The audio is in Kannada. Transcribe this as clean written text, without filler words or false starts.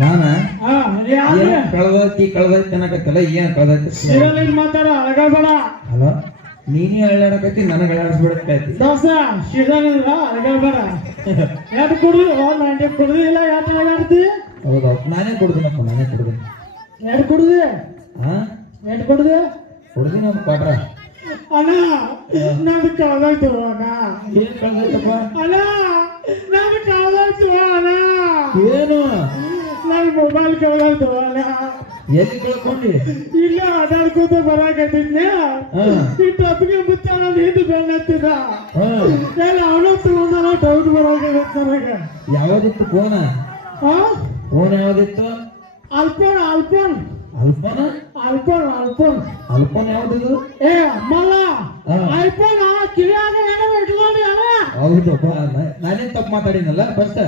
ನಾನ ಕಳ್ದೈತಿ ಅನ್ನಕತ್ತಲ್ಲ ಏನ್ ಕಳ್ದೈತಿ ಮಾತಾಡ ಅಳಗಬೇಡ. ಹಲೋ ನೀನೇ ಅಳ್ಳಾಡಕತ್ತಿ ನನಗೆ ಅಳ್ಳಾಡಿಸ್ಬಿಡಕೈತಿ ದೋಸ ಶಿರಲಿಲ್ಲ ಅಳಗಬೇಡ. ಯಾರು ಕುಡ್ದು ನಂಗೆ ಕುಡ್ದಿಲ್ಲ ಯಾಕೆ ಅಳಗಾಡ್ತಿ? ಹೌದೌದು ನಾನೇ ಕೊಡ್ತೀನಪ್ಪ ನಾನೇ ಕೊಡ್ತೀನಿ. ಎರಡು ಕುಡ್ದು ಹಾ ಎರಡು ಕುಡ್ದು ಕೊಡ್ತೀನಿ ಒಂದು ಕ್ವಾಟ್ರ. ಅಣ್ಣ ನಮ್ದು ಕಳ್ದಾಯ್ತು ಅಣ್ಣ. ಏನ್ ಕಳ್ದೈತಪ್ಪ? ಅಣ್ಣ ನಮ್ದು ಕಳ್ದಾಯ್ತು ಅಣ್ಣ. ಏನು? ನನ್ ಮೊಬೈಲ್ ಕಳ್ದಾಯ್ತು ಅಣ್ಣ. ಎಲ್ಲಿ ಕಳ್ಕೊಂಡಿ? ಇಲ್ಲ ಅದಾಡ್ಕೋತ ಬರಾಕತ್ತಿದ್ನೆ. ಇಟ್ಟು ಹತ್ತಿಗೆ ಮುಚ್ಚ ನೀರು ಬೆಳ್ಳತ್ತಿದ ಎಲ್ಲ ಅವನ ತಗೊಂಡಲ್ಲ ಡೌಟ್ ಬರಾಕತ್ತ ನನಗೆ. ಯಾವ್ದಿತ್ತು ಫೋನ? ಫೋನ್ ಯಾವ್ದಿತ್ತು? ಅಲ್ಪೋನ್ ಅಲ್ಪೋನ್ ಅಲ್ಪೋನ? ಅಲ್ಪೋನ್ ಅಲ್ಪೋನ್ ಅಲ್ಪೋನ್ ಯಾವ್ದಿದು? ಏ ಅಮ್ಮಲ್ಲ ಐಫೋನ್ ಕಿವಿಯಾಗ ಏನೋ ಇಟ್ಕೊಂಡು ಹೌದಪ್ಪ ನಾನೇನ್ ತಪ್ಪು ಮಾತಾಡಿನಲ್ಲ ಫಸ್ಟ್.